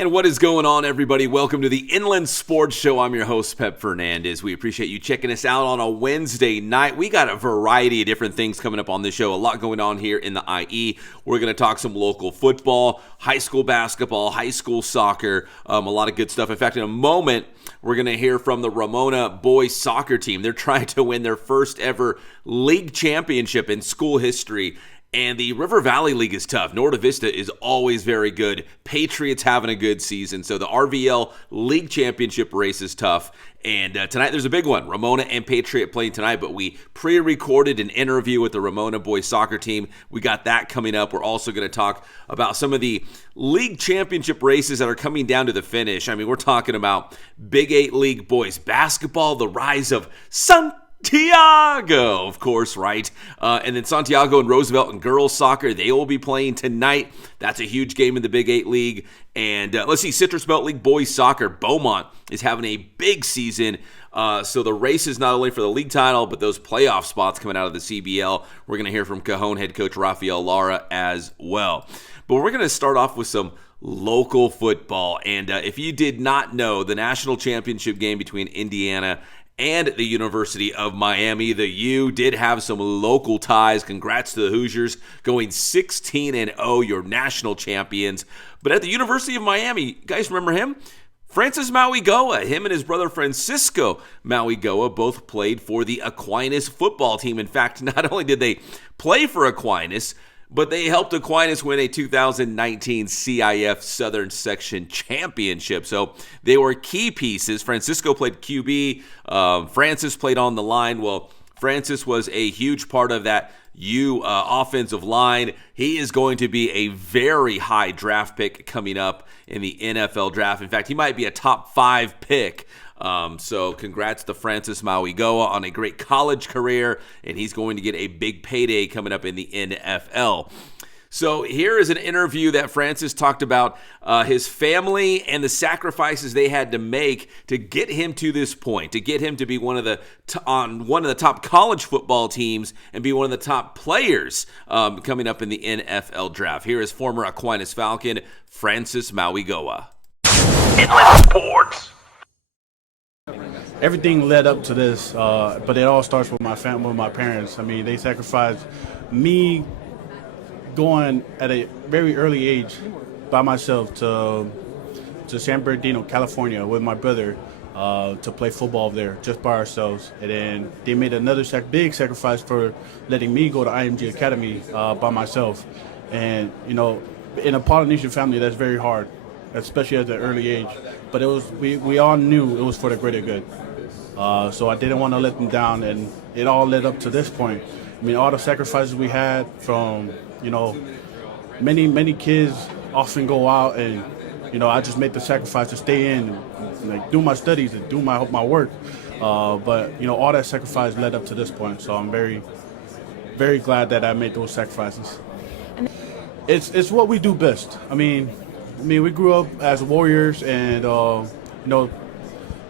And what is going on, everybody? Welcome to the Inland Sports Show. I'm your host, Pep Fernandez. We appreciate you checking us out on a Wednesday night. We got a variety of different things coming up on this show. A lot going on here in the IE. We're going to talk some local football, high school basketball, high school soccer, a lot of good stuff. In fact, in a moment, we're going to hear from the Ramona boys soccer team. They're trying to win their first ever league championship in school history. And the River Valley League is tough. Norte Vista is always very good. Patriots having a good season. So the RVL League Championship race is tough. And tonight there's a big one. Ramona and Patriot playing tonight, but we pre-recorded an interview with the Ramona boys soccer team. We got that coming up. We're also going to talk about some of the league championship races that are coming down to the finish. I mean, we're talking about Big 8 League boys basketball, the rise of Santiago, of course, right? And then Santiago and Roosevelt and girls soccer, they will be playing tonight. That's a huge game in the Big 8 League. And let's see, Citrus Belt League boys soccer, Beaumont is having a big season. So the race is not only for the league title, but those playoff spots coming out of the CBL. We're going to hear from Cajon head coach Rafael Lara as well. But we're going to start off with some local football. And if you did not know, the national championship game between Indiana and the University of Miami, the U did have some local ties. Congrats to the Hoosiers going 16-0, your national champions. But at the University of Miami, you guys remember him? Francis Mauigoa, him and his brother Francisco Mauigoa both played for the Aquinas football team. In fact, not only did they play for Aquinas, but they helped Aquinas win a 2019 CIF Southern Section Championship. So they were key pieces. Francisco played QB. Francis played on the line. Well, Francis was a huge part of that offensive line. He is going to be a very high draft pick coming up in the NFL draft. In fact, he might be a top 5 pick. So congrats to Francis Mauigoa on a great college career, and he's going to get a big payday coming up in the NFL. So here is an interview that Francis talked about his family and the sacrifices they had to make to get him to this point, to get him to be on one of the top college football teams and be one of the top players coming up in the NFL draft. Here is former Aquinas Falcon, Francis Mauigoa. Inland Sports. Everything led up to this, but it all starts with my family, with my parents. I mean, they sacrificed me going at a very early age by myself to San Bernardino, California, with my brother to play football there, just by ourselves. And then they made another big sacrifice for letting me go to IMG Academy by myself. And, you know, in a Polynesian family, that's very hard, especially at an early age. But it was we all knew it was for the greater good. So I didn't want to let them down, and it all led up to this point. I mean, all the sacrifices we had from, you know, many kids often go out and, you know, I just made the sacrifice to stay in and like do my studies and do my work. But, you know, all that sacrifice led up to this point. So I'm very, very glad that I made those sacrifices. It's what we do best. I mean, we grew up as warriors, and you know,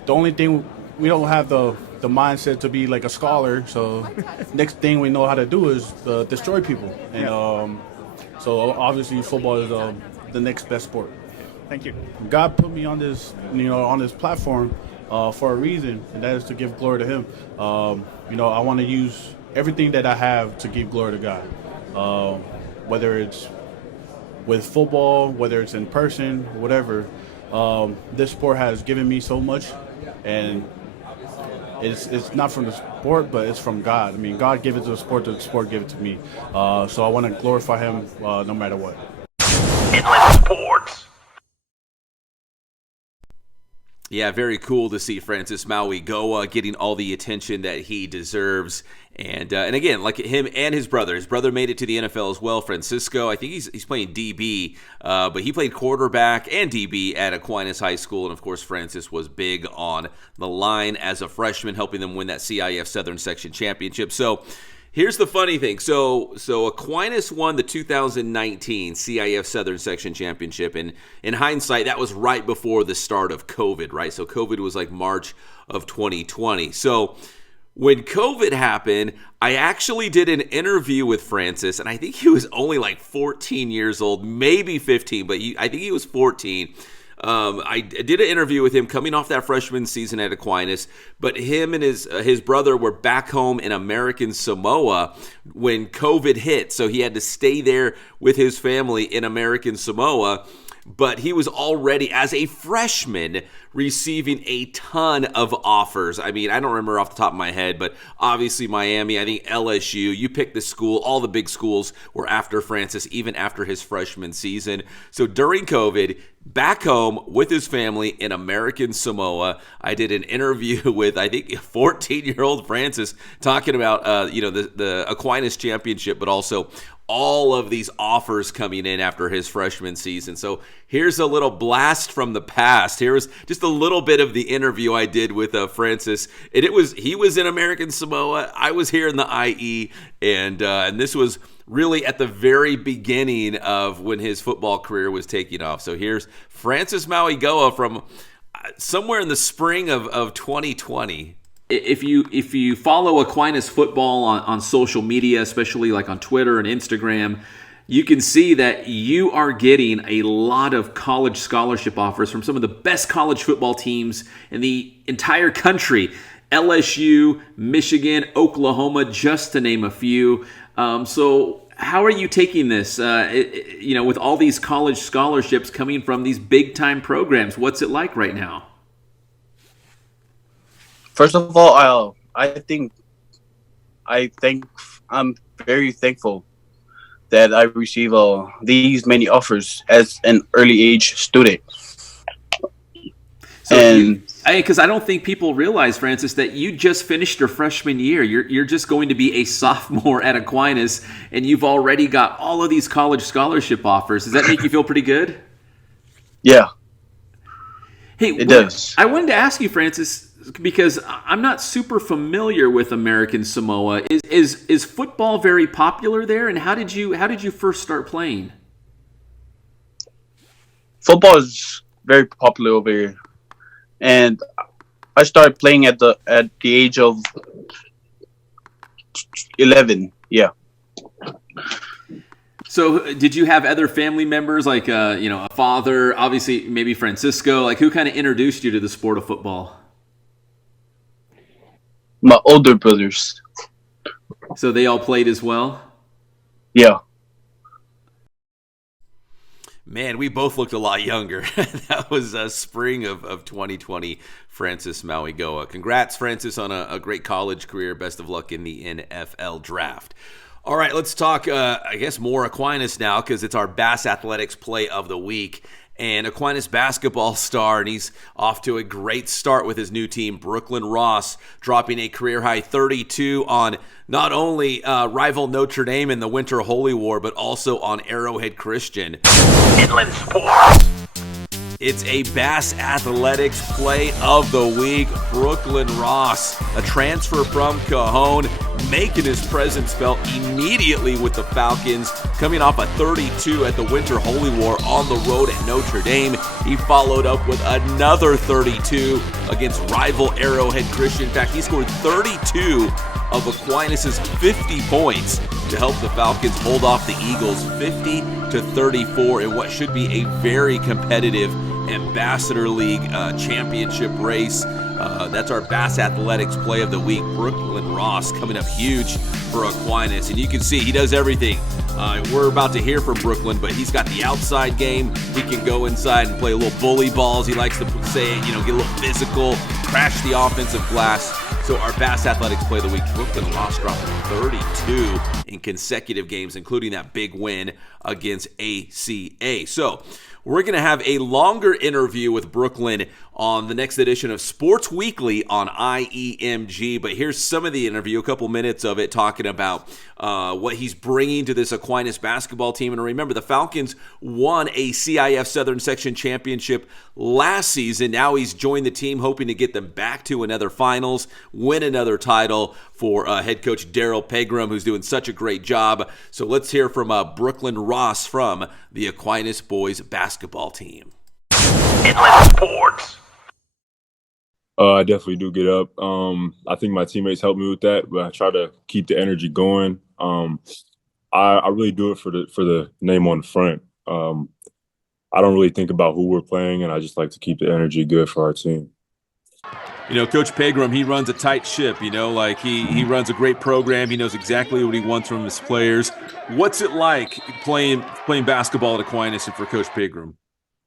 the only thing we don't have the mindset to be like a scholar. So next thing we know how to do is destroy people, and so obviously football is the next best sport. Thank you. God put me on this, you know, on this platform for a reason, and that is to give glory to Him. You know, I want to use everything that I have to give glory to God, whether it's with football, whether it's in person, whatever. This sport has given me so much, and it's not from the sport, but it's from God. I mean, God gave it to the sport gave it to me. So I want to glorify Him no matter what. Inland Sports. Yeah, very cool to see Francis Mauigoa getting all the attention that he deserves. And again, like him and his brother made it to the NFL as well. Francisco, I think he's playing DB, but he played quarterback and DB at Aquinas High School. And of course, Francis was big on the line as a freshman, helping them win that CIF Southern Section Championship. So here's the funny thing. So Aquinas won the 2019 CIF Southern Section Championship, and in hindsight, that was right before the start of COVID, right? So COVID was like March of 2020. So when COVID happened, I actually did an interview with Francis, and I think he was only like 14 years old, maybe 15, but I think he was 14. I did an interview with him coming off that freshman season at Aquinas, but him and his brother were back home in American Samoa when COVID hit, so he had to stay there with his family in American Samoa. But he was already, as a freshman, receiving a ton of offers. I mean, I don't remember off the top of my head, but obviously Miami, I think LSU, you pick the school, all the big schools were after Francis, even after his freshman season. So during COVID, back home with his family in American Samoa, I did an interview with, I think, 14-year-old Francis talking about, the Aquinas Championship, but also all of these offers coming in after his freshman season. So here's a little blast from the past. Here's just a little bit of the interview I did with Francis. And he was in American Samoa. I was here in the IE, and this was really at the very beginning of when his football career was taking off. So here's Francis Mauigoa from somewhere in the spring of 2020. If you follow Aquinas football on social media, especially like on Twitter and Instagram, you can see that you are getting a lot of college scholarship offers from some of the best college football teams in the entire country. LSU, Michigan, Oklahoma, just to name a few. So how are you taking this, with all these college scholarships coming from these big-time programs? What's it like right now? First of all, I'm very thankful that I receive these many offers as an early age student. Because I don't think people realize, Francis, that you just finished your freshman year. You're just going to be a sophomore at Aquinas, and you've already got all of these college scholarship offers. Does that make you feel pretty good? Yeah. Hey, it does. I wanted to ask you, Francis, because I'm not super familiar with American Samoa. Is football very popular there, and how did you first start playing? Football is very popular over here, and I started playing at the age of 11. Yeah. So did you have other family members, like a father, obviously maybe Francisco? Like, who kind of introduced you to the sport of football? My older brothers. So they all played as well? Yeah. Man, we both looked a lot younger. That was spring of 2020, Francis Mauigoa. Congrats, Francis, on a great college career. Best of luck in the NFL draft. All right, let's talk, more Aquinas now, because it's our Bass Athletics Play of the Week. And Aquinas basketball star, and he's off to a great start with his new team, Brooklyn Ross, dropping a career-high 32 on not only rival Notre Dame in the Winter Holy War, but also on Arrowhead Christian. Inland Sports. It's a Bass Athletics Play of the Week. Brooklyn Ross, a transfer from Cajon, making his presence felt immediately with the Falcons, coming off a 32 at the Winter Holy War on the road at Notre Dame. He followed up with another 32 against rival Arrowhead Christian. In fact, he scored 32 of Aquinas' 50 points to help the Falcons hold off the Eagles 50-34 in what should be a very competitive Ambassador League championship race. That's our Bass Athletics Play of the Week. Brooklyn Ross coming up huge for Aquinas. And you can see he does everything. We're about to hear from Brooklyn, but he's got the outside game. He can go inside and play a little bully balls. He likes to say, get a little physical, crash the offensive glass. So our Bass Athletics Play of the Week, Brooklyn Ross dropping 32 in consecutive games, including that big win against ACA. So we're going to have a longer interview with Brooklyn on the next edition of Sports Weekly on IEMG. But here's some of the interview, a couple minutes of it, talking about what he's bringing to this Aquinas basketball team. And remember, the Falcons won a CIF Southern Section Championship last season. Now he's joined the team, hoping to get them back to another finals, win another title for head coach Daryl Pegram, who's doing such a great job. So let's hear from Brooklyn Ross from the Aquinas boys basketball team. Inland Sports. I definitely do get up. I think my teammates help me with that, but I try to keep the energy going. I really do it for the name on the front. I don't really think about who we're playing, and I just like to keep the energy good for our team. Coach Pegram, he runs a tight ship, like he runs a great program. He knows exactly what he wants from his players. What's it like playing basketball at Aquinas and for Coach Pegram?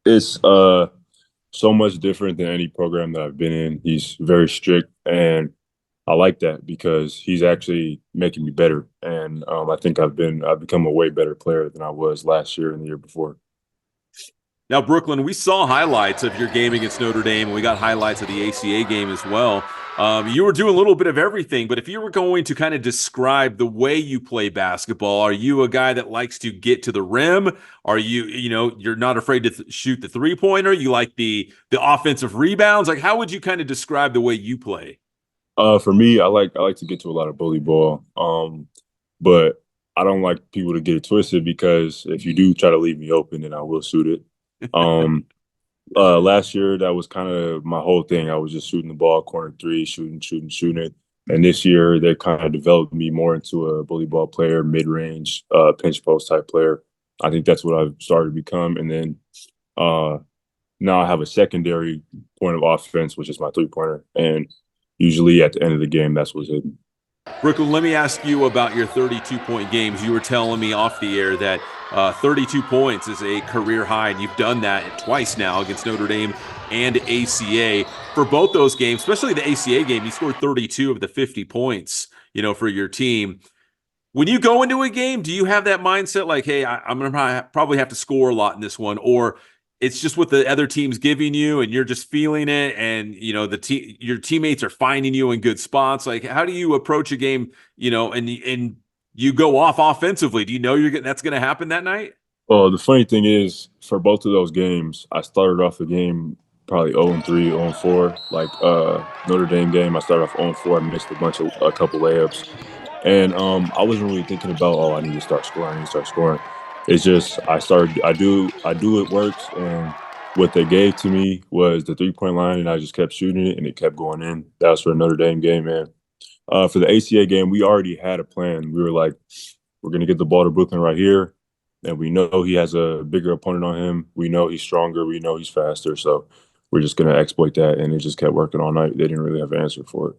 It's so much different than any program that I've been in. He's very strict, and I like that because he's actually making me better. And I think I've become a way better player than I was last year and the year before. Now, Brooklyn, we saw highlights of your game against Notre Dame, and we got highlights of the ACA game as well. You were doing a little bit of everything, but if you were going to kind of describe the way you play basketball, are you a guy that likes to get to the rim? Are you, you're not afraid to shoot the three-pointer? You like the offensive rebounds? Like, how would you kind of describe the way you play? For me, I like to get to a lot of bully ball, but I don't like people to get it twisted because if you do try to leave me open, then I will shoot it. Last year, that was kind of my whole thing. I was just shooting the ball, corner three, shooting it. And this year, they kind of developed me more into a bully ball player, mid-range, pinch post type player. I think that's what I've started to become. And then now I have a secondary point of offense, which is my three-pointer. And usually at the end of the game, that's what's hidden. Brooklyn, let me ask you about your 32-point games. You were telling me off the air that 32 points is a career high, and you've done that twice now against Notre Dame and ACA. For both those games, especially the ACA game, you scored 32 of the 50 points, for your team. When you go into a game, do you have that mindset like, hey, I'm going to probably have to score a lot in this one, or it's just what the other team's giving you and you're just feeling it, and your teammates are finding you in good spots? Like, how do you approach a game, and you go off offensively? Do you know that's going to happen that night? Well, the funny thing is, for both of those games, I started off the game probably 0-3, 0-4. Like Notre Dame game, I started off 0-4. I missed a couple layups, and I wasn't really thinking about, I need to start scoring. It's just I do it works, and what they gave to me was the 3-point line, and I just kept shooting it, and it kept going in. That was for the Notre Dame game, man. For the ACA game, we already had a plan. We were like, we're going to get the ball to Brooklyn right here, and we know he has a bigger opponent on him. We know he's stronger. We know he's faster. So we're just going to exploit that, and it just kept working all night. They didn't really have an answer for it.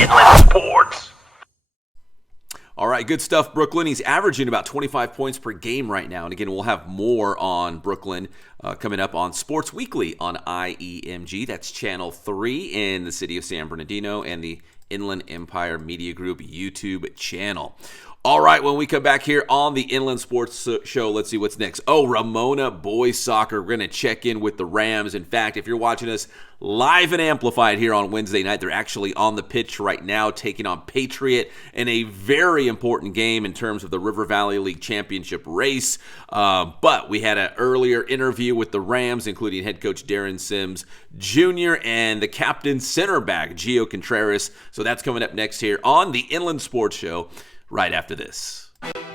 Inland Sports. All right, good stuff, Brooklyn. He's averaging about 25 points per game right now. And again, we'll have more on Brooklyn coming up on Sports Weekly on IEMG. That's Channel 3 in the city of San Bernardino and the Inland Empire Media Group YouTube channel. All right, when we come back here on the Inland Sports Show, let's see what's next. Ramona Boys Soccer. We're going to check in with the Rams. In fact, if you're watching us live and amplified here on Wednesday night, they're actually on the pitch right now taking on Patriot in a very important game in terms of the River Valley League Championship race. But we had an earlier interview with the Rams, including head coach Darren Sims Jr. and the captain center back, Gio Contreras. So that's coming up next here on the Inland Sports Show right after this.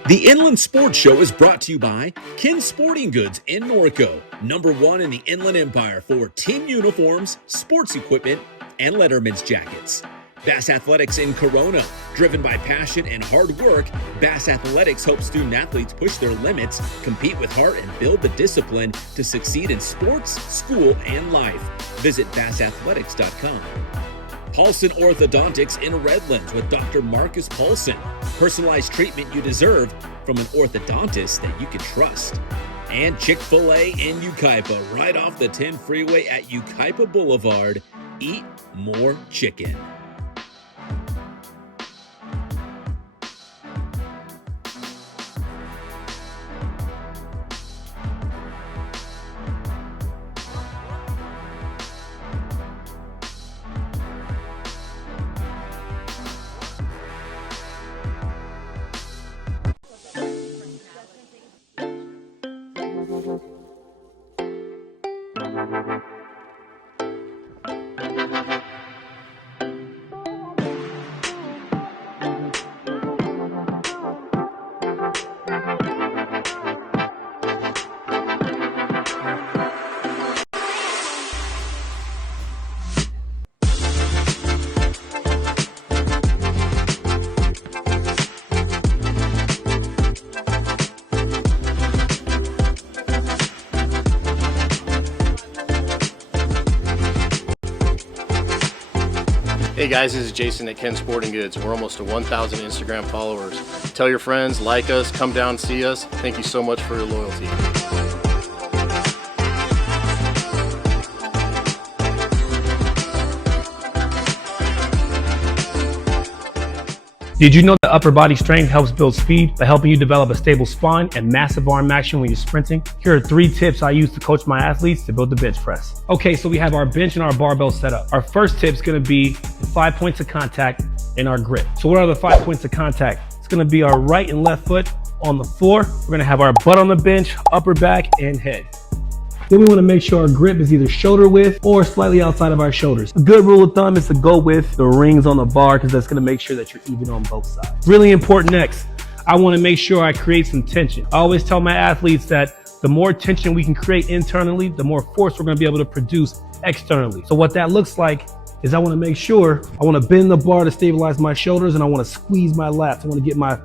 The Inland Sports Show is brought to you by Kin Sporting Goods in Norco, #1 in the Inland Empire for team uniforms, sports equipment, and Letterman's jackets. Bass Athletics in Corona, driven by passion and hard work, Bass Athletics helps student athletes push their limits, compete with heart, and build the discipline to succeed in sports, school, and life. Visit bassathletics.com. Paulson Orthodontics in Redlands with Dr. Marcus Paulson. Personalized treatment you deserve from an orthodontist that you can trust. And Chick-fil-A in Yucaipa, right off the 10 freeway at Yucaipa Boulevard. Eat more chicken. Hey guys, this is Jason at Ken Sporting Goods. We're almost to 1,000 Instagram followers. Tell your friends, like us, come down, see us. Thank you so much for your loyalty. Did you know that upper body strength helps build speed by helping you develop a stable spine and massive arm action when you're sprinting? Here are 3 tips I use to coach my athletes to build the bench press. Okay, so we have our bench and our barbell set up. Our first tip is going to be the 5 points of contact and our grip. So what are the 5 points of contact? It's going to be our right and left foot on the floor. We're going to have our butt on the bench, upper back, and head. Then we want to make sure our grip is either shoulder width or slightly outside of our shoulders. A good rule of thumb is to go with the rings on the bar because that's going to make sure that you're even on both sides. Really important next, I want to make sure I create some tension. I always tell my athletes that the more tension we can create internally, the more force we're going to be able to produce externally. So what that looks like is I want to make sure I want to bend the bar to stabilize my shoulders, and I want to squeeze my lats. I want to get my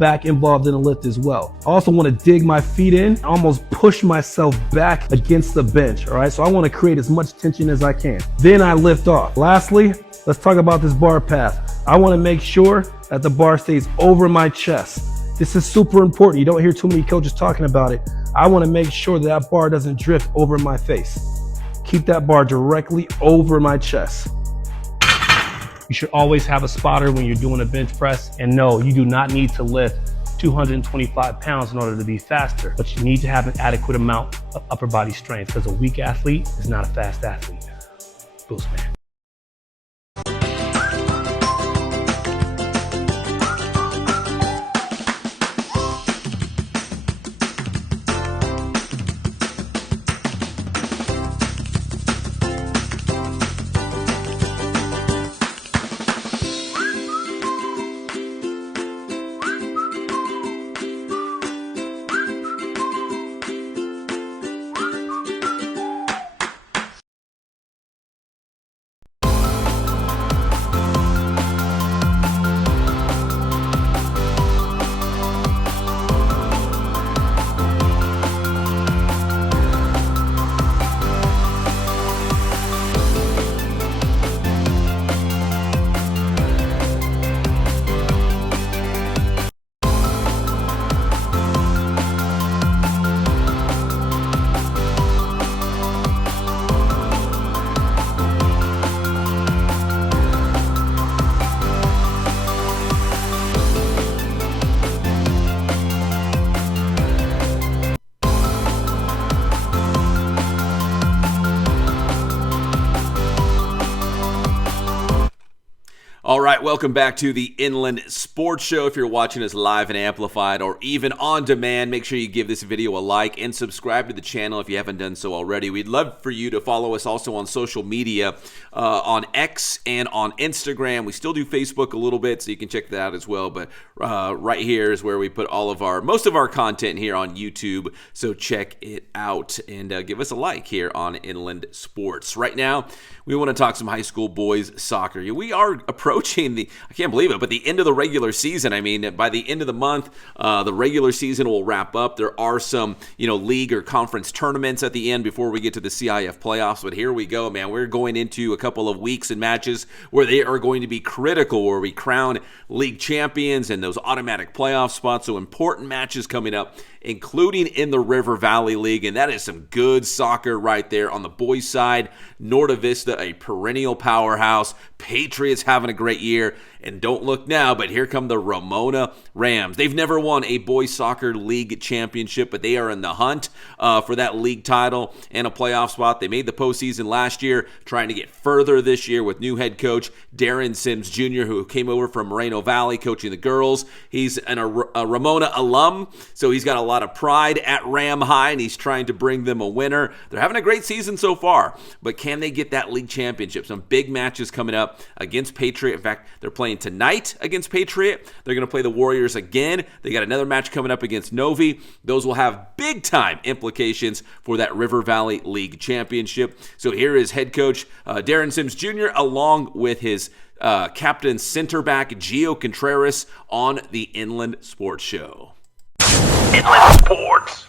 back involved in a lift as well. I also want to dig my feet in, almost push myself back against the bench, all right? So I want to create as much tension as I can. Then I lift off. Lastly, let's talk about this bar path. I want to make sure that the bar stays over my chest. This is super important. You don't hear too many coaches talking about it. I want to make sure that bar doesn't drift over my face. Keep that bar directly over my chest. You should always have a spotter when you're doing a bench press. And no, you do not need to lift 225 pounds in order to be faster, but you need to have an adequate amount of upper body strength because a weak athlete is not a fast athlete. Boost man. All right, welcome back to the Inland Sports Show. If you're watching us live and amplified or even on demand, make sure you give this video a like and subscribe to the channel if you haven't done so already. We'd love for you to follow us also on social media, on X and on Instagram. We still do Facebook a little bit, so you can check that out as well. But right here is where we put most of our content here on YouTube. So check it out and give us a like here on Inland Sports. Right now, we want to talk some high school boys soccer. We are approaching I can't believe it, but the end of the regular season. I mean, by the end of the month, the regular season will wrap up. There are some, league or conference tournaments at the end before we get to the CIF playoffs. But here we go, man. We're going into a couple of weeks and matches where they are going to be critical, where we crown league champions and those automatic playoff spots. So important matches coming up, including in the River Valley League, and that is some good soccer right there. On the boys' side, Norte Vista, a perennial powerhouse. Patriots having a great year, and don't look now, but here come the Ramona Rams. They've never won a boys soccer league championship, but they are in the hunt for that league title and a playoff spot. They made the postseason last year, trying to get further this year with new head coach Darren Sims Jr., who came over from Moreno Valley coaching the girls. He's a Ramona alum, so he's got a lot of pride at Ram High, and he's trying to bring them a winner. They're having a great season so far, but can they get that league championship? Some big matches coming up against Patriot. In fact, they're playing tonight against Patriot. They're going to play the Warriors again. They got another match coming up against Novi. Those will have big-time implications for that River Valley League championship. So here is head coach Darren Sims Jr. along with his captain center back Gio Contreras on the Inland Sports Show. Inland Sports.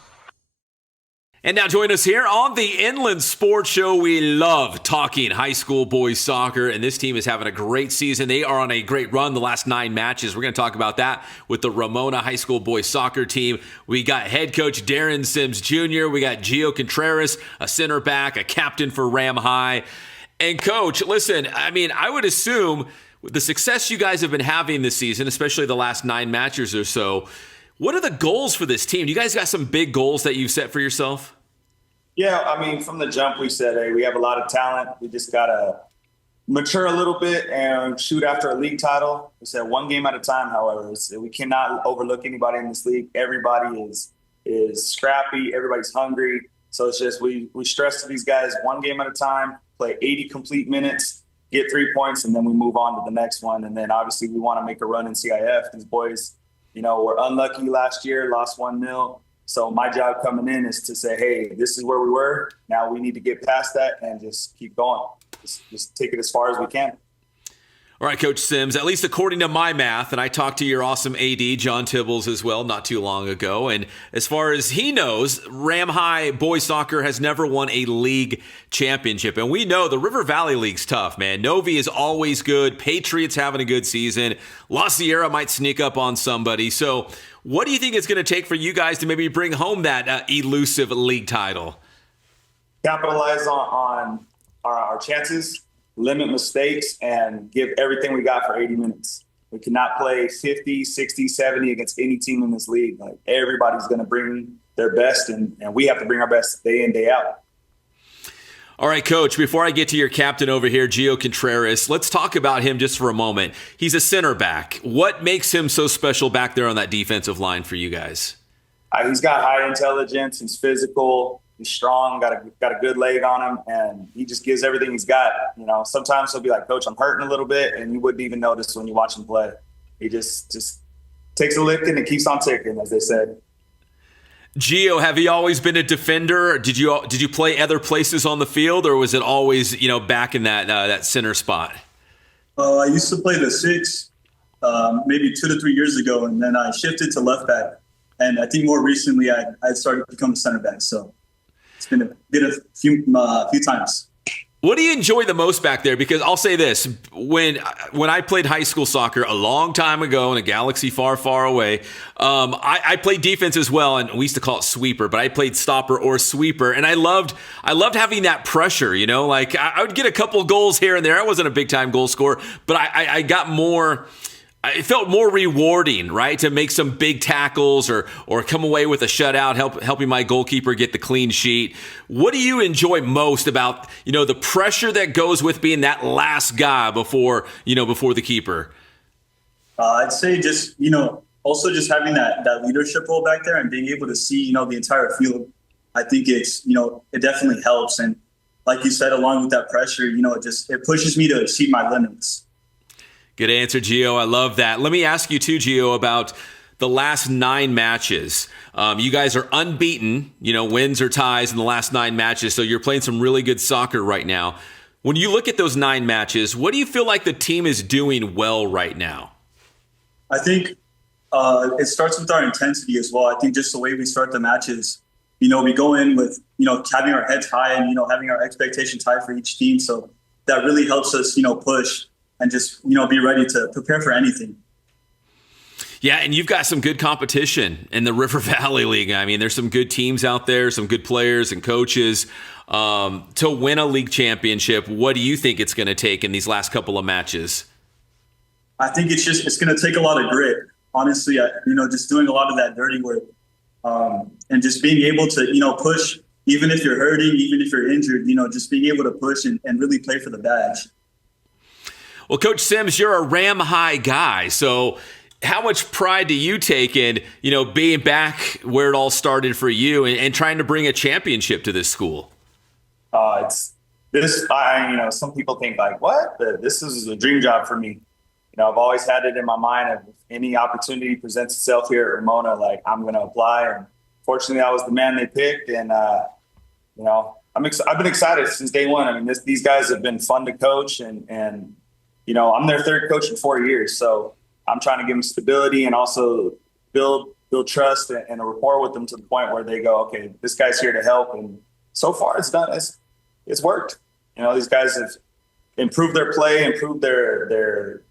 And now join us here on the Inland Sports Show. We love talking high school boys soccer, and this team is having a great season. They are on a great run the last 9 matches. We're going to talk about that with the Ramona High School boys soccer team. We got head coach Darren Sims Jr., we got Gio Contreras, a center back, a captain for Ram High. And coach, listen, I mean, I would assume the success you guys have been having this season, especially the last 9 matches or so, what are the goals for this team? You guys got some big goals that you've set for yourself? Yeah, I mean, from the jump, we said, hey, we have a lot of talent. We just got to mature a little bit and shoot after a league title. We said 1 game at a time, however. We cannot overlook anybody in this league. Everybody is scrappy. Everybody's hungry. So it's just we stress to these guys 1 game at a time, play 80 complete minutes, get 3 points, and then we move on to the next one. And then obviously we want to make a run in CIF. These boys, were unlucky last year, lost 1-0. So my job coming in is to say, hey, this is where we were. Now we need to get past that and just keep going. Just take it as far as we can. All right, Coach Sims, at least according to my math, and I talked to your awesome AD, John Tibbles, as well, not too long ago. And as far as he knows, Ram High boys soccer has never won a league championship. And we know the River Valley League's tough, man. Novi is always good. Patriots having a good season. La Sierra might sneak up on somebody. So what do you think it's going to take for you guys to maybe bring home that elusive league title? Capitalize on our chances, limit mistakes, and give everything we got for 80 minutes. We cannot play 50, 60, 70 against any team in this league. Like, everybody's going to bring their best, and we have to bring our best day in, day out. All right, Coach, before I get to your captain over here, Gio Contreras, let's talk about him just for a moment. He's a center back. What makes him so special back there on that defensive line for you guys? He's got high intelligence. He's physical. He's strong, got a good leg on him, and he just gives everything he's got. Sometimes he'll be like, Coach, I'm hurting a little bit, and you wouldn't even notice when you watch him play. He just takes a licking and keeps on ticking, as they said. Gio, have you always been a defender? Did you play other places on the field, or was it always back in that center spot? I used to play the 6 maybe 2 to 3 years ago, and then I shifted to left back. And I think more recently I started to become a center back. So it's been a few times. What do you enjoy the most back there? Because I'll say this, when I played high school soccer a long time ago in a galaxy far, far away, I played defense as well, and we used to call it sweeper, but I played stopper or sweeper, and I loved having that pressure, like I would get a couple goals here and there. I wasn't a big-time goal scorer, but I got more... It felt more rewarding, right, to make some big tackles or come away with a shutout, helping my goalkeeper get the clean sheet. What do you enjoy most about, the pressure that goes with being that last guy before the keeper? I'd say just, also just having that leadership role back there and being able to see, the entire field. I think it's, it definitely helps. And like you said, along with that pressure, it pushes me to exceed my limits. Good answer, Gio. I love that. Let me ask you too, Gio, about the last 9 matches. You guys are unbeaten, wins or ties in the last 9 matches. So you're playing some really good soccer right now. When you look at those 9 matches, what do you feel like the team is doing well right now? I think it starts with our intensity as well. I think just the way we start the matches, we go in with, having our heads high and, having our expectations high for each team. So that really helps us, push and just, be ready to prepare for anything. Yeah, and you've got some good competition in the River Valley League. I mean, there's some good teams out there, some good players and coaches. To win a league championship, what do you think it's going to take in these last couple of matches? I think it's going to take a lot of grit. Honestly, just doing a lot of that dirty work and just being able to, push, even if you're hurting, even if you're injured, just being able to push and really play for the badge. Well, Coach Sims, you're a Ram High guy, so how much pride do you take in, being back where it all started for you and trying to bring a championship to this school? Some people think like, what? This is a dream job for me. I've always had it in my mind of if any opportunity presents itself here at Ramona, like I'm going to apply. And fortunately, I was the man they picked. And, I've been excited since day one. I mean, these guys have been fun to coach and I'm their third coach in 4 years. So I'm trying to give them stability and also build build trust and a rapport with them to the point where they go, okay, this guy's here to help. And so far it's worked. You know, these guys have improved their play, improved their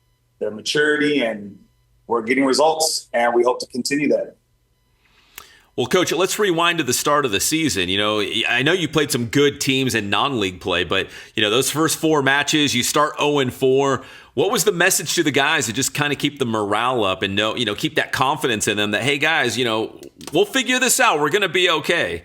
maturity, and we're getting results, and we hope to continue that. Well, Coach, let's rewind to the start of the season. You know, I know you played some good teams in non-league play, but, you know, those first 4 matches, you start 0-4. What was the message to the guys to just kind of keep the morale up and keep that confidence in them that, hey, guys, you know, we'll figure this out. We're going to be okay.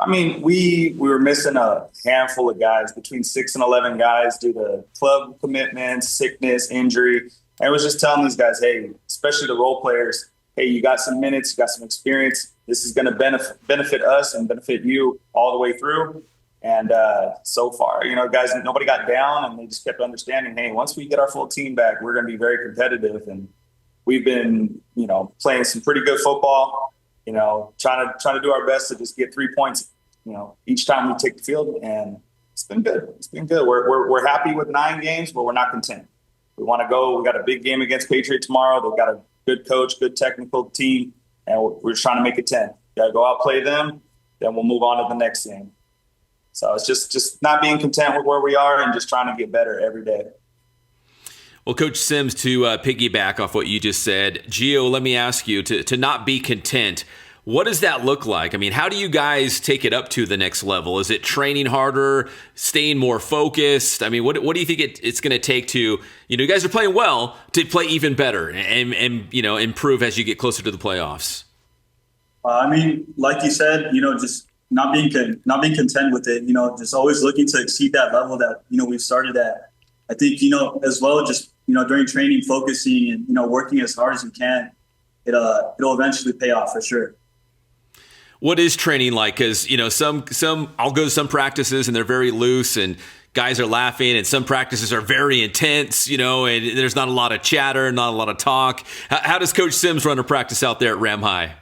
I mean, we were missing a handful of guys, between 6 and 11 guys due to club commitments, sickness, injury. And I was just telling these guys, hey, especially the role players, hey, you got some minutes, you got some experience. This is going to benefit us and benefit you all the way through. And so far, you know, guys, nobody got down, and they just kept understanding, hey, once we get our full team back, we're going to be very competitive. And we've been, you know, playing some pretty good football, you know, trying to do our best to just get 3 points, you know, each time we take the field. And it's been good. It's been good. We're happy with 9 games, but we're not content. We want to go. We got a big game against Patriot tomorrow. They've got a good coach, good technical team, and we're trying to make it 10. Got to go out, play them, then we'll move on to the next game. So it's just not being content with where we are and just trying to get better every day. Well, Coach Sims, to piggyback off what you just said, Gio, let me ask you, to not be content, what does that look like? I mean, how do you guys take it up to the next level? Is it training harder, staying more focused? I mean, what do you think it's going to take to, you know, you guys are playing well, to play even better and you know, improve as you get closer to the playoffs? I mean, like you said, you know, just not being content with it, you know, just always looking to exceed that level that, you know, we've started at. I think, you know, as well, just, you know, during training, focusing and, you know, working as hard as we can, it'll eventually pay off for sure. What is training like? Because, you know, some I'll go to some practices and they're very loose and guys are laughing, and some practices are very intense, you know, and there's not a lot of chatter, not a lot of talk. How does Coach Sims run a practice out there at Ram High?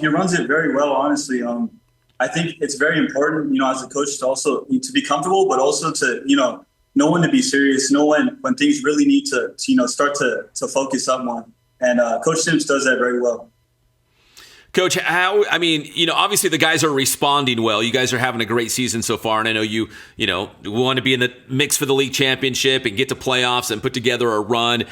He runs it very well, honestly. I think it's very important, you know, as a coach to also to be comfortable, but also to, you know when to be serious, know when things really need to you know, start to focus someone. And Coach Sims does that very well. Coach, I mean, you know, obviously the guys are responding well. You guys are having a great season so far, and I know you want to be in the mix for the league championship and get to playoffs and put together a run.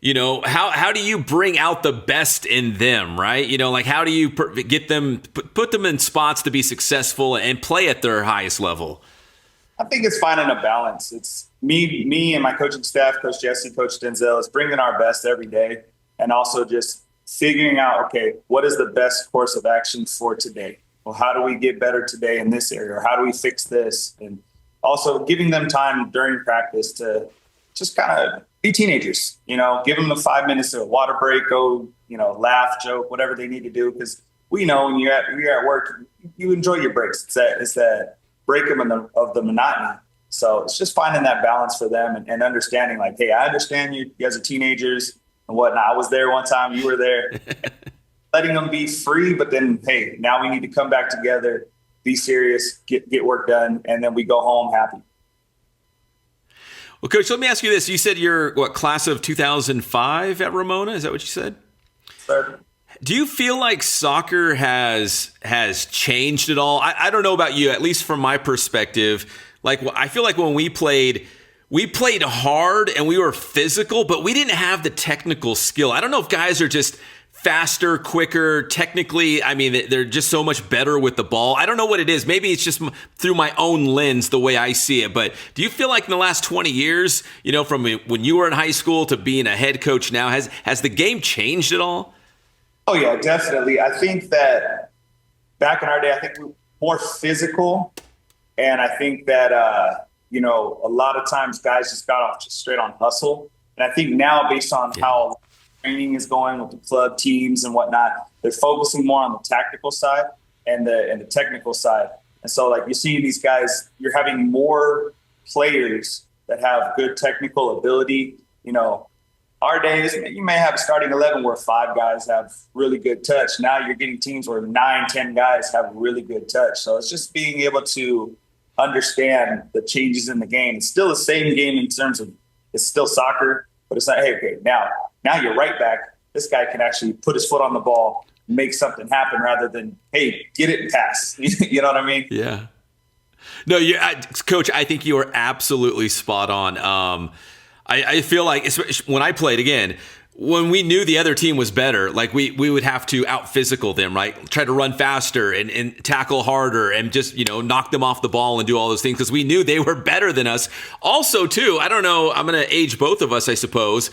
You know, how do you bring out the best in them, right? You know, like how do you get them, put them in spots to be successful and play at their highest level? I think it's finding a balance. It's me and my coaching staff, Coach Jesse, Coach Denzel, is bringing our best every day, and also just figuring out, okay, what is the best course of action for today? Well, how do we get better today in this area? Or how do we fix this? And also giving them time during practice to just kind of be teenagers, you know, give them the 5 minutes of a water break, go, you know, laugh, joke, whatever they need to do. Because we know when you're at work, you enjoy your breaks. It's that break of the monotony. So it's just finding that balance for them and understanding, like, hey, I understand you guys are teenagers and whatnot. I was there one time, you were there. Letting them be free, but then, hey, now we need to come back together, be serious, get work done, and then we go home happy. Well, Coach, let me ask you this. You said you're, class of 2005 at Ramona? Is that what you said? Sir. Do you feel like soccer has changed at all? I don't know about you, at least from my perspective. Like, I feel like when we played hard and we were physical, but we didn't have the technical skill. I don't know if guys are just faster, quicker, technically. I mean, they're just so much better with the ball. I don't know what it is. Maybe it's just through my own lens, the way I see it. But do you feel like in the last 20 years, you know, from when you were in high school to being a head coach now, has the game changed at all? Oh, yeah, definitely. I think that back in our day, I think we were more physical. And I think that, you know, a lot of times guys just got off just straight on hustle. And I think now, based on how training is going with the club teams and whatnot, they're focusing more on the tactical side and the technical side. And so, like, you're seeing these guys, you're having more players that have good technical ability. You know, our days, you may have a starting 11 where 5 guys have really good touch. Now you're getting teams where 9, 10 guys have really good touch. So it's just being able to understand the changes in the game. It's still the same game in terms of it's still soccer, but it's not, hey, okay, now you're right back. this guy can actually put his foot on the ball, make something happen rather than, hey, get it and pass. You know what I mean? Yeah. No, Coach, I think you are absolutely spot on. I feel like, especially when I played again, when we knew the other team was better, like we would have to out physical them, right? Try to run faster and tackle harder and just, knock them off the ball and do all those things because we knew they were better than us. Also, too, I don't know, I'm going to age both of us, I suppose.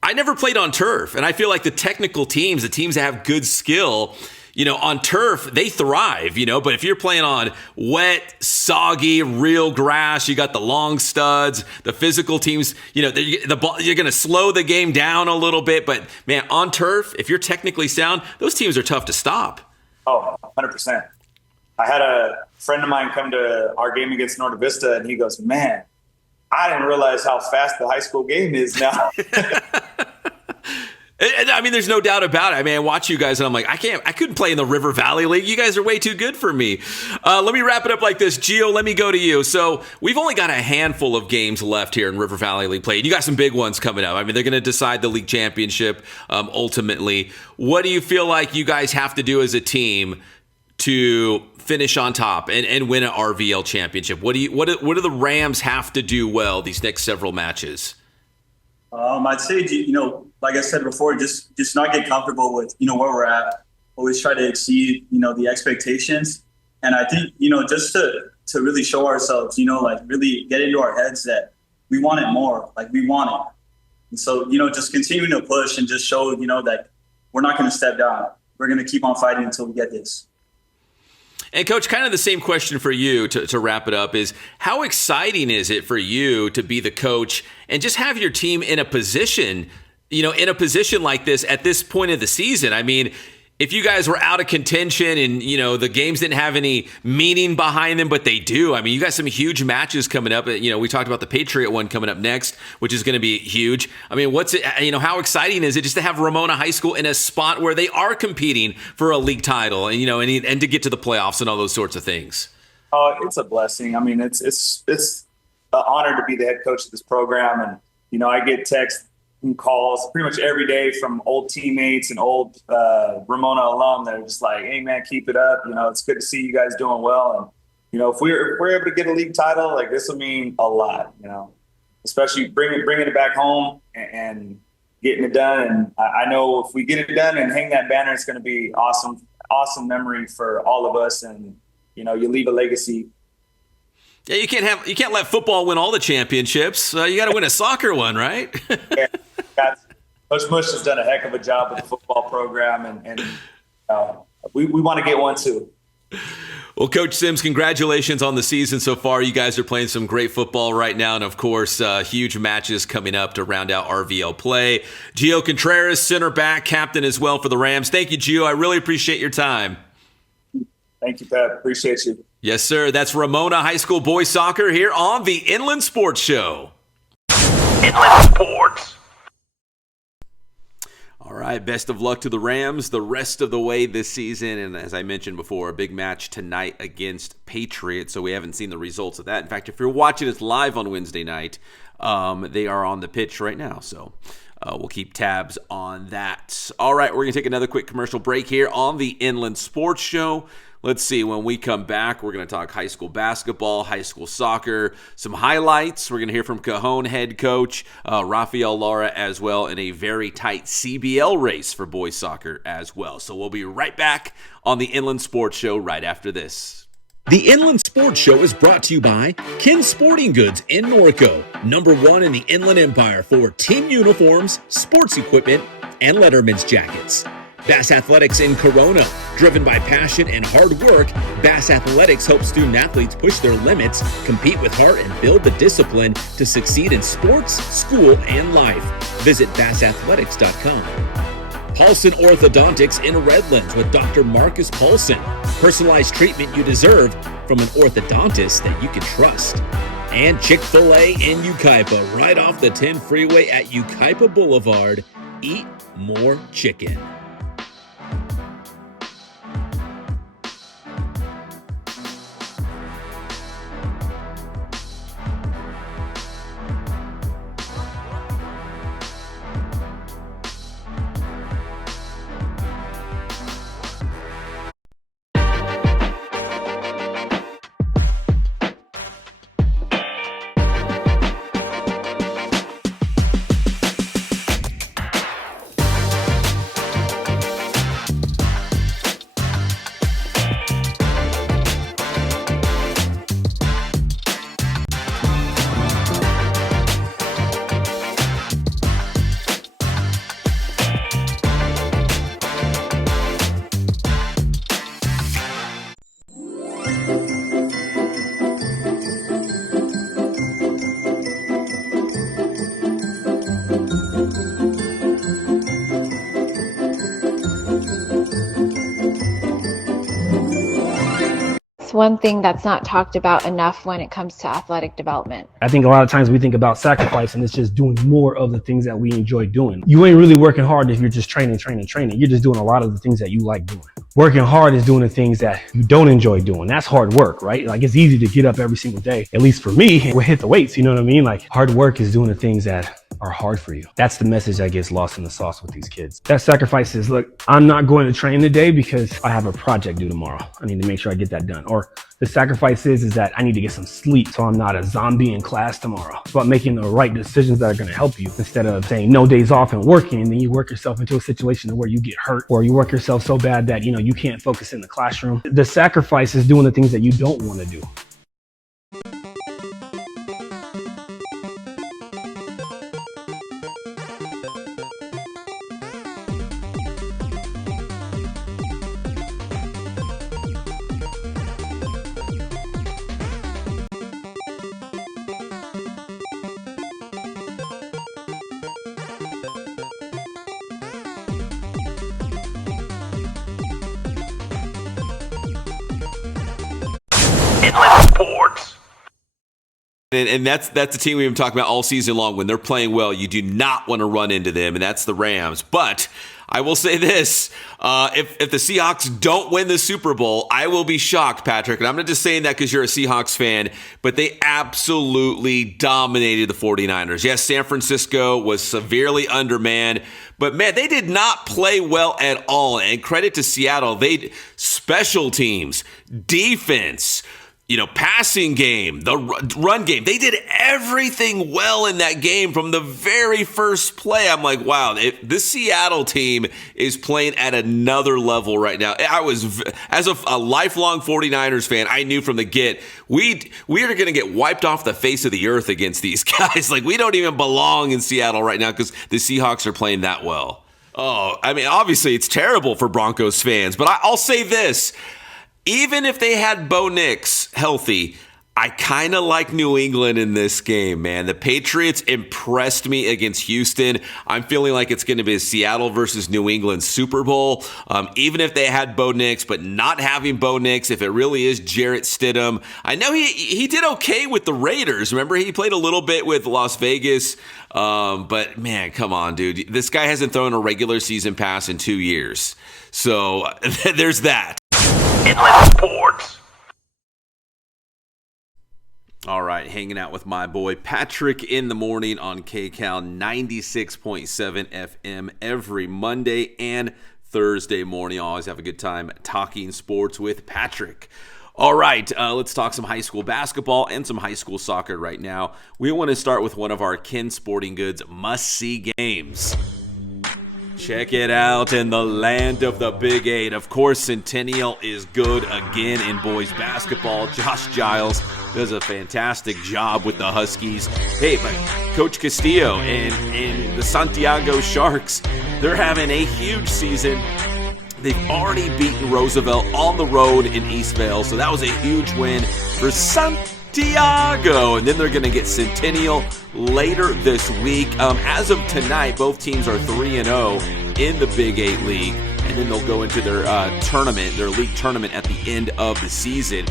I never played on turf, and I feel like the technical teams, the teams that have good skill, on turf, they thrive, but if you're playing on wet, soggy, real grass, you got the long studs, the physical teams, the ball, you're going to slow the game down a little bit. But, man, on turf, if you're technically sound, those teams are tough to stop. Oh, 100%. I had a friend of mine come to our game against Norte Vista, and he goes, man, I didn't realize how fast the high school game is now. I mean, there's no doubt about it. I mean, I watch you guys and I'm like, I couldn't play in the River Valley League. You guys are way too good for me. Let me wrap it up like this. Gio, let me go to you. So we've only got a handful of games left here in River Valley League play. You got some big ones coming up. I mean, they're going to decide the league championship ultimately. What do you feel like you guys have to do as a team to finish on top and win an RVL championship? What do the Rams have to do well these next several matches? I'd say, like I said before, just not get comfortable with, where we're at. Always try to exceed, the expectations. And I think, just to really show ourselves, like really get into our heads that we want it more, like we want it. And so, just continuing to push and just show, that we're not going to step down. We're going to keep on fighting until we get this. And Coach, kind of the same question for you to wrap it up is, how exciting is it for you to be the coach and just have your team in a position, like this at this point of the season? I mean, if you guys were out of contention and, the games didn't have any meaning behind them, but they do. I mean, you got some huge matches coming up. We talked about the Patriot one coming up next, which is going to be huge. I mean, how exciting is it just to have Ramona High School in a spot where they are competing for a league title and, and to get to the playoffs and all those sorts of things? Oh, it's a blessing. I mean, it's an honor to be the head coach of this program. And, I get texts and calls pretty much every day from old teammates and old Ramona alum that are just like, hey, man, keep it up. It's good to see you guys doing well. And, if we're able to get a league title, like this will mean a lot, especially bringing it back home and getting it done. And I know if we get it done and hang that banner, it's going to be awesome memory for all of us. And, you leave a legacy. Yeah, you can't let football win all the championships. You got to win a soccer one, right? Yeah, Coach Mush has done a heck of a job with the football program, and we want to get one too. Well, Coach Sims, congratulations on the season so far. You guys are playing some great football right now, and of course, huge matches coming up to round out RVL play. Gio Contreras, center back, captain as well for the Rams. Thank you, Gio. I really appreciate your time. Thank you, Pat. Appreciate you. Yes, sir. That's Ramona High School boys soccer here on the Inland Sports Show. Inland Sports. All right, best of luck to the Rams the rest of the way this season. And as I mentioned before, a big match tonight against Patriots, so we haven't seen the results of that. In fact, if you're watching us live on Wednesday night, they are on the pitch right now, so we'll keep tabs on that. All right, we're going to take another quick commercial break here on the Inland Sports Show. Let's see, when we come back, we're going to talk high school basketball, high school soccer, some highlights. We're going to hear from Cajon head coach Rafael Lara as well in a very tight CBL race for boys soccer as well. So we'll be right back on the Inland Sports Show right after this. The Inland Sports Show is brought to you by Kin Sporting Goods in Norco, #1 in the Inland Empire for team uniforms, sports equipment, and Letterman's jackets. Bass Athletics in Corona. Driven by passion and hard work, Bass Athletics helps student-athletes push their limits, compete with heart, and build the discipline to succeed in sports, school, and life. Visit bassathletics.com. Paulson Orthodontics in Redlands with Dr. Marcus Paulson. Personalized treatment you deserve from an orthodontist that you can trust. And Chick-fil-A in Yucaipa, right off the 10 freeway at Yucaipa Boulevard. Eat more chicken. one thing that's not talked about enough when it comes to athletic development. I think a lot of times we think about sacrifice and it's just doing more of the things that we enjoy doing. You ain't really working hard if you're just training. You're just doing a lot of the things that you like doing. Working hard is doing the things that you don't enjoy doing. That's hard work, right? Like, it's easy to get up every single day, at least for me, and hit the weights, you know what I mean? Like, hard work is doing the things that are hard for you. That's the message that gets lost in the sauce with these kids. That sacrifice is, look, I'm not going to train today because I have a project due tomorrow. I need to make sure I get that done. Or the sacrifice is that I need to get some sleep so I'm not a zombie in class tomorrow. It's about making the right decisions that are going to help you instead of saying no days off and working, and then you work yourself into a situation where you get hurt, or you work yourself so bad that, you know, you can't focus in the classroom. The sacrifice is doing the things that you don't want to do. Inland Sports. And that's the team we've been talking about all season long. When they're playing well, you do not want to run into them, and that's the Rams. But I will say this, if the Seahawks don't win the Super Bowl, I will be shocked, Patrick. And I'm not just saying that because you're a Seahawks fan, but they absolutely dominated the 49ers. Yes, San Francisco was severely undermanned, but man, they did not play well at all. And credit to Seattle, special teams, defense, passing game, the run game. They did everything well in that game from the very first play. I'm like, wow, this Seattle team is playing at another level right now. As a lifelong 49ers fan, I knew from the get, we are going to get wiped off the face of the earth against these guys. Like, we don't even belong in Seattle right now because the Seahawks are playing that well. Oh, I mean, obviously it's terrible for Broncos fans, but I'll say this. Even if they had Bo Nix healthy, I kind of like New England in this game, man. The Patriots impressed me against Houston. I'm feeling like it's going to be a Seattle versus New England Super Bowl. Even if they had Bo Nix, but not having Bo Nix, if it really is Jarrett Stidham. I know he did okay with the Raiders. Remember, he played a little bit with Las Vegas. But, man, come on, dude. This guy hasn't thrown a regular season pass in 2 years. So there's that. Inland Sports. All right, hanging out with my boy Patrick in the morning on KCAL 96.7 FM every Monday and Thursday morning. I always have a good time talking sports with Patrick. All right, let's talk some high school basketball and some high school soccer right now. We want to start with one of our Ken Sporting Goods must-see games. Check it out in the land of the Big 8. Of course, Centennial is good again in boys basketball. Josh Giles does a fantastic job with the Huskies. Hey, but Coach Castillo and the Santiago Sharks, they're having a huge season. They've already beaten Roosevelt on the road in Eastvale, so that was a huge win for Santiago. And then they're going to get Centennial later this week. As of tonight, both teams are 3-0 in the Big 8 League, and then they'll go into their their league tournament at the end of the season.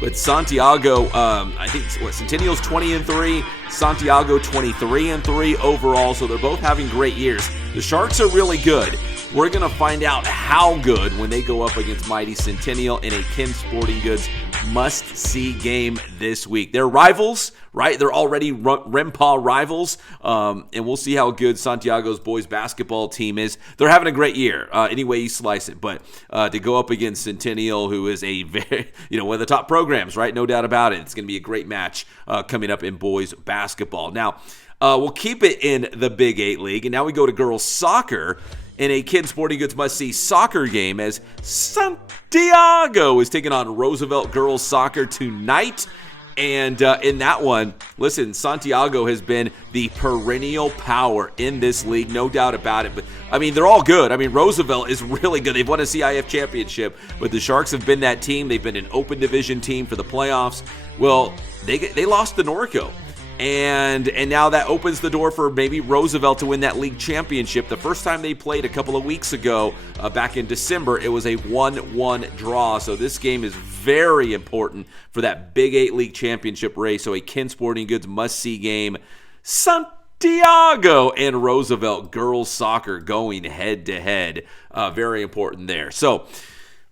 But Santiago, I think Centennial's 20-3, Santiago 23-3 overall, so they're both having great years. The Sharks are really good. We're going to find out how good when they go up against mighty Centennial in a Ken Sporting Goods must-see game this week. They're rivals, right? They're already Rempah rivals, and we'll see how good Santiago's boys basketball team is. They're having a great year, any way you slice it. But to go up against Centennial, who is a very, one of the top programs, right? No doubt about it. It's going to be a great match coming up in boys basketball. Now, we'll keep it in the Big 8 League, and now we go to girls soccer in a Ken Sporting Goods must-see soccer game as Santiago is taking on Roosevelt girls soccer tonight. And in that one, listen, Santiago has been the perennial power in this league, no doubt about it. But, I mean, they're all good. I mean, Roosevelt is really good. They've won a CIF championship, but the Sharks have been that team. They've been an open division team for the playoffs. Well, they lost to Norco. And now that opens the door for maybe Roosevelt to win that league championship. The first time they played a couple of weeks ago, back in December, it was a 1-1 draw. So this game is very important for that Big 8 league championship race. So a Ken Sporting Goods must-see game. Santiago and Roosevelt girls soccer going head-to-head. Very important there. So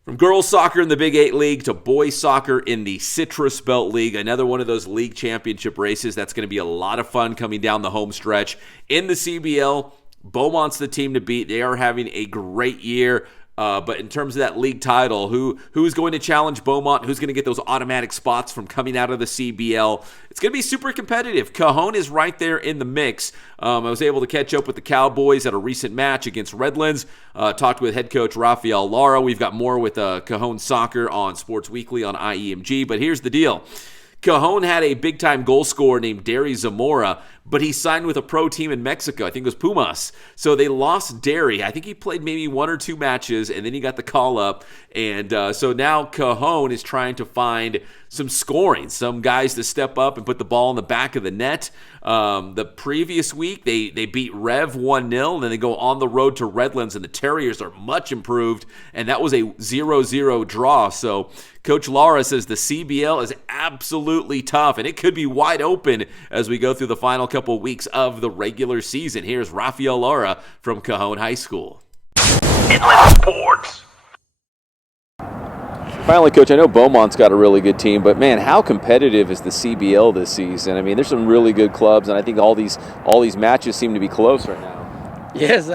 from girls soccer in the Big 8 League to boys soccer in the Citrus Belt League, another one of those league championship races. That's going to be a lot of fun coming down the home stretch. In the CBL, Beaumont's the team to beat. They are having a great year. But in terms of that league title, who's going to challenge Beaumont? Who's going to get those automatic spots from coming out of the CBL? It's going to be super competitive. Cajon is right there in the mix. I was able to catch up with the Cowboys at a recent match against Redlands. Talked with head coach Rafael Lara. We've got more with Cajon Soccer on Sports Weekly on IEMG. But here's the deal. Cajon had a big-time goal scorer named Derry Zamora, but he signed with a pro team in Mexico. I think it was Pumas. So they lost Derry. I think he played maybe 1 or 2 matches, and then he got the call-up. And so now Cajon is trying to find some scoring, some guys to step up and put the ball in the back of the net. The previous week, they beat Rev 1-0, and then they go on the road to Redlands, and the Terriers are much improved, and that was a 0-0 draw. So Coach Lara says the CBL is absolutely tough, and it could be wide open as we go through the final couple weeks of the regular season. Here's Rafael Lara from Cajon High School. Inland Sports. Finally, Coach, I know Beaumont's got a really good team, but man, how competitive is the CBL this season? I mean, there's some really good clubs, and I think all these matches seem to be close right now. Yes,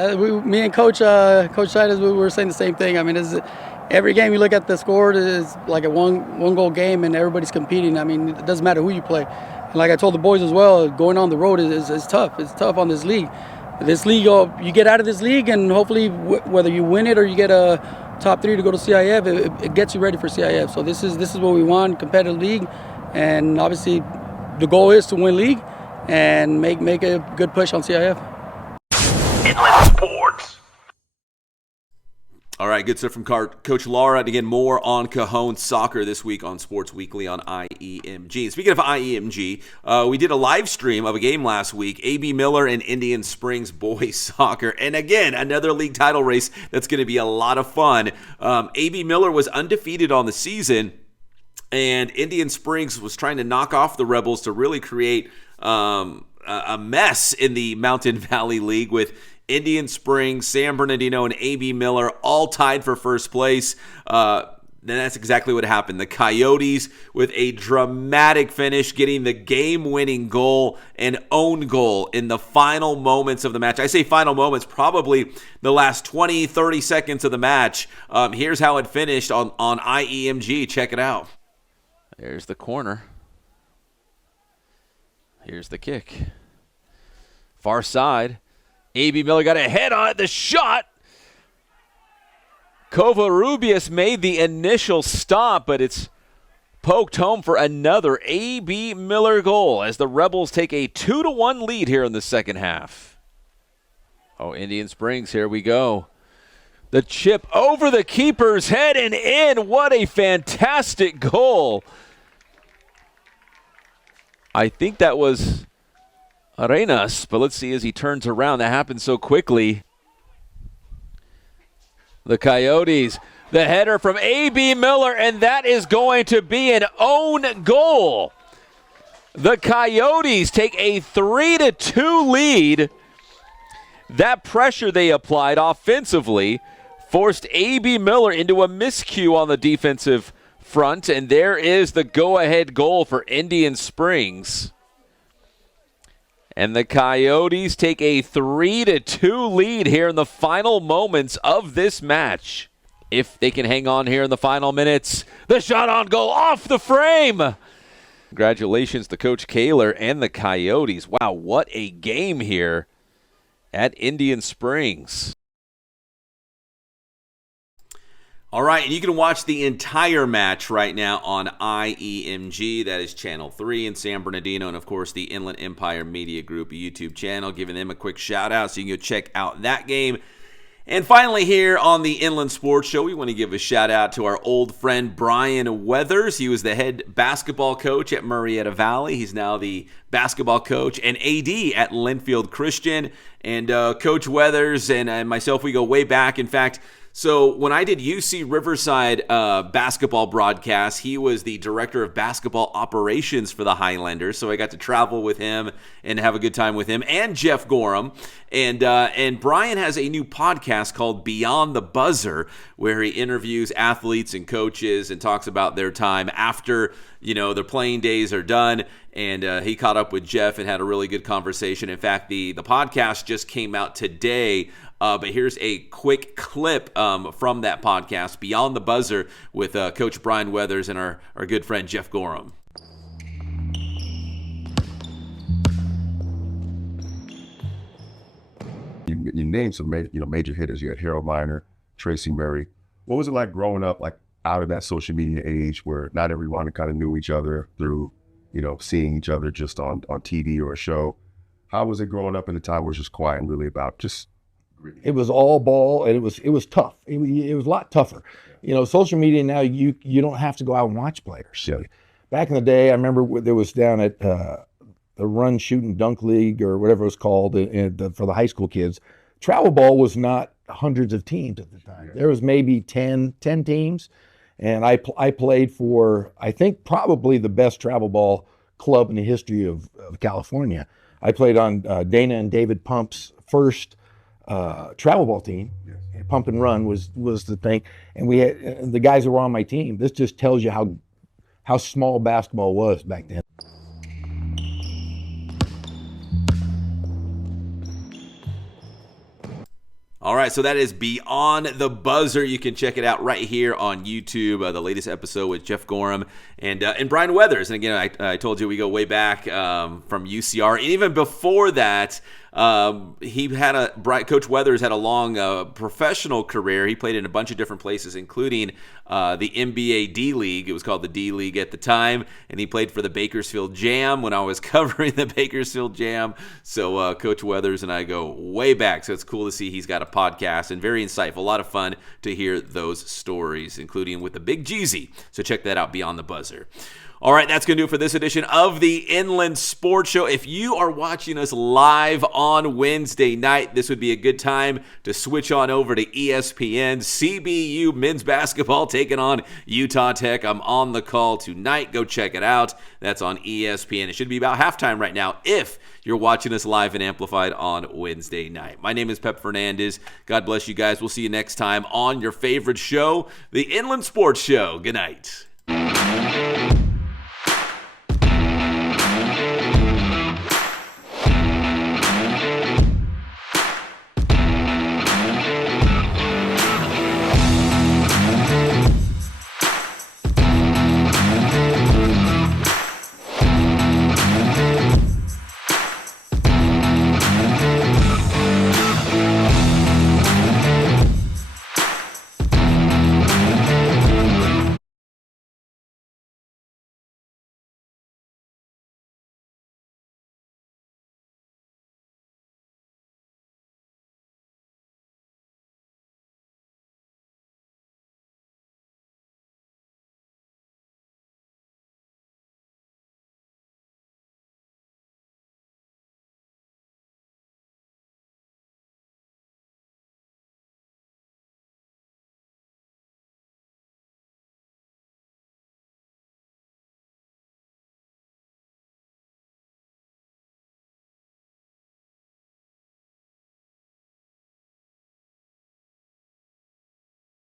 me and Coach Siders, we were saying the same thing. I mean, every game you look at the score is like a one goal game, and everybody's competing. I mean, it doesn't matter who you play. And like I told the boys as well, going on the road is tough. It's tough on this league. This league, you get out of this league, and hopefully, whether you win it or you get a top 3 to go to CIF, it gets you ready for CIF. So this is what we want, competitive league, and obviously the goal is to win league and make a good push on CIF. Inland Sports. All right, good stuff from Coach Lara. And again, more on Cajon Soccer this week on Sports Weekly on IEMG. Speaking of IEMG, we did a live stream of a game last week, AB Miller and Indian Springs boys soccer. And again, another league title race that's going to be a lot of fun. AB Miller was undefeated on the season, and Indian Springs was trying to knock off the Rebels to really create a mess in the Mountain Valley League with Indian Springs, San Bernardino, and AB Miller all tied for first place. Then that's exactly what happened. The Coyotes, with a dramatic finish, getting the game-winning goal and own goal in the final moments of the match. I say final moments, probably the last 20, 30 seconds of the match. Here's how it finished on IEMG. Check it out. There's the corner. Here's the kick. Far side. AB Miller got a head on it. The shot. Covarrubias made the initial stop, but it's poked home for another AB Miller goal as the Rebels take a 2-1 lead here in the second half. Oh, Indian Springs, here we go. The chip over the keeper's head and in. What a fantastic goal. I think that was Arenas, but let's see as he turns around. That happened so quickly. The Coyotes, the header from AB Miller, and that is going to be an own goal. The Coyotes take a 3-2 lead. That pressure they applied offensively forced AB Miller into a miscue on the defensive front, and there is the go-ahead goal for Indian Springs. And the Coyotes take a 3-2 lead here in the final moments of this match. If they can hang on here in the final minutes, the shot on goal off the frame. Congratulations to Coach Kaler and the Coyotes. Wow, what a game here at Indian Springs. All right, and you can watch the entire match right now on IEMG. That is Channel 3 in San Bernardino, and, of course, the Inland Empire Media Group YouTube channel. Giving them a quick shout-out so you can go check out that game. And finally, here on the Inland Sports Show, we want to give a shout out to our old friend Brian Weathers. He was the head basketball coach at Murrieta Valley. He's now the basketball coach and AD at Linfield Christian. And Coach Weathers and myself, we go way back. In fact, so when I did UC Riverside basketball broadcast, he was the director of basketball operations for the Highlanders. So I got to travel with him and have a good time with him and Jeff Gorham. And Brian has a new podcast called Beyond the Buzzer, where he interviews athletes and coaches and talks about their time after, their playing days are done. And he caught up with Jeff and had a really good conversation. In fact, the podcast just came out today. But here's a quick clip from that podcast, Beyond the Buzzer, with Coach Brian Weathers and our good friend Jeff Gorham. You named some major hitters. You had Harold Miner, Tracy Murray. What was it like growing up out of that social media age where not everyone kind of knew each other through seeing each other just on TV or a show? How was it growing up in a time where it was just quiet and really about just... It was all ball, and it was tough. It was a lot tougher. Social media now, you don't have to go out and watch players. Yeah. Back in the day, I remember there was down at the Run, Shoot, and Dunk League or whatever it was called for the high school kids. Travel ball was not hundreds of teams at the time. There was maybe 10 teams, and I played for, I think, probably the best travel ball club in the history of California. I played on Dana and David Pump's first travel ball team. Yes. Pump and Run was the thing, and we had the guys that were on my team. This just tells you how small basketball was back then. All right, so that is Beyond the Buzzer. You can check it out right here on YouTube, the latest episode with Jeff Gorham and Brian Weathers. And again, I told you we go way back from UCR. And even before that, Coach Weathers had a long professional career. He played in a bunch of different places, including the NBA D-League. It was called the D-League at the time. And he played for the Bakersfield Jam when I was covering the Bakersfield Jam. So Coach Weathers and I go way back. So it's cool to see he's got a podcast and very insightful. A lot of fun to hear those stories, including with the Big Jeezy. So check that out, Beyond the Buzzer. All right, that's going to do it for this edition of the Inland Sports Show. If you are watching us live on Wednesday night, this would be a good time to switch on over to ESPN. CBU men's basketball taking on Utah Tech. I'm on the call tonight. Go check it out. That's on ESPN. It should be about halftime right now if you're watching us live and amplified on Wednesday night. My name is Pep Fernandez. God bless you guys. We'll see you next time on your favorite show, the Inland Sports Show. Good night.